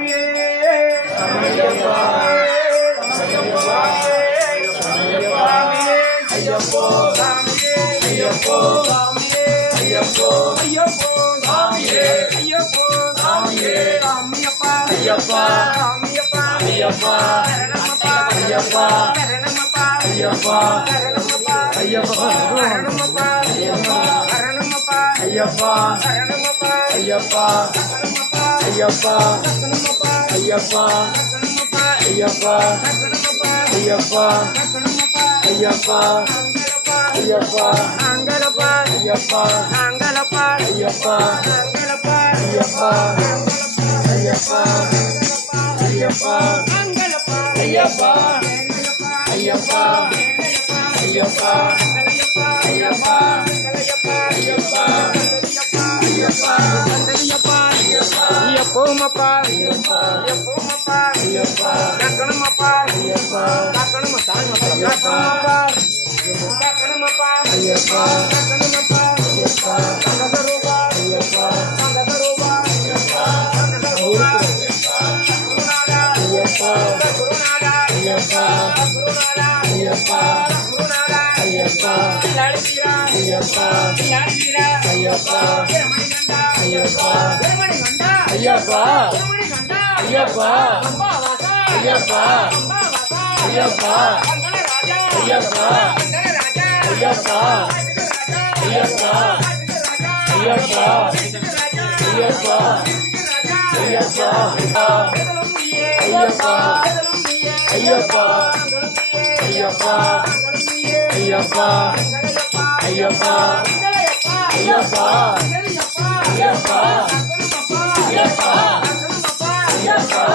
சாமியே ஐயப்போ சாமியே ஐயப்போ சாமியே ஐயப்போ ஐயப்போ சாமியே ஐயப்போ சாமியே சாமியப்பா ஐயப்பா சாமியப்பா ஐயப்பா சரணமப்பா ஐயப்பா சரணமப்பா ஐயப்பா சரணமப்பா ஐயப்பா சரணமப்பா ஐயப்பா சரணமப்பா ஐயப்பா சரணமப்பா ஐயப்பா சரணமப்பா ஐயப்பா சரணமப்பா ஐயப்பா சரணமப்பா ஐயப்பா சரணமப்பா ஐயப்பா ஐயப்பா நாங்களப்பா ஐயப்பா நாங்களப்பா ஐயப்பா நாங்களப்பா ஐயப்பா ஐயப்பா ஐயப்பா நாங்களப்பா ஐயப்பா ஐயப்பா ஐயப்பா ஐயப்பா ஐயப்பா ஐயப்பா ஐயப்போமப்பா ஐயப்போமப்பா ஐயப்பா கக்கணமப்பா ஐயப்பா கக்கணமப்பா கக்கணமப்பா கக்கணமப்பா ஐயப்பா கக்கணமப்பா ஐயப்பா கங்கசரூபா ஐயப்பா கங்கசரூபா ஐயப்பா கங்கசரூபா குருநாதா ஐயப்பா குருநாதா ஐயப்பா குருநாதா ஐயப்பா குருநாதா ஐயப்பா லாலிவீரா ஐயப்பா லாலிவீரா ஐயப்பா வீரமணிகண்டா ஐயப்பா வீரமணிகண்டா ஐயப்பா வீரமணிகண்டா ஐயப்பா அம்பாவாசா ஐயப்பா அம்பாவாசா ஐயப்பா கங்கணராஜா ஐயப்பா கங்கணராஜா ஐயப்பா ஐயப்பா ஐயப்பா ஐயப்பா ஐயப்பா ஐயப்பா ஐயப்பா ஐயப்பா ஐயப்பா ஐயப்பா ஐயப்பா ஐயப்பா ஐயப்பா ஐயப்பா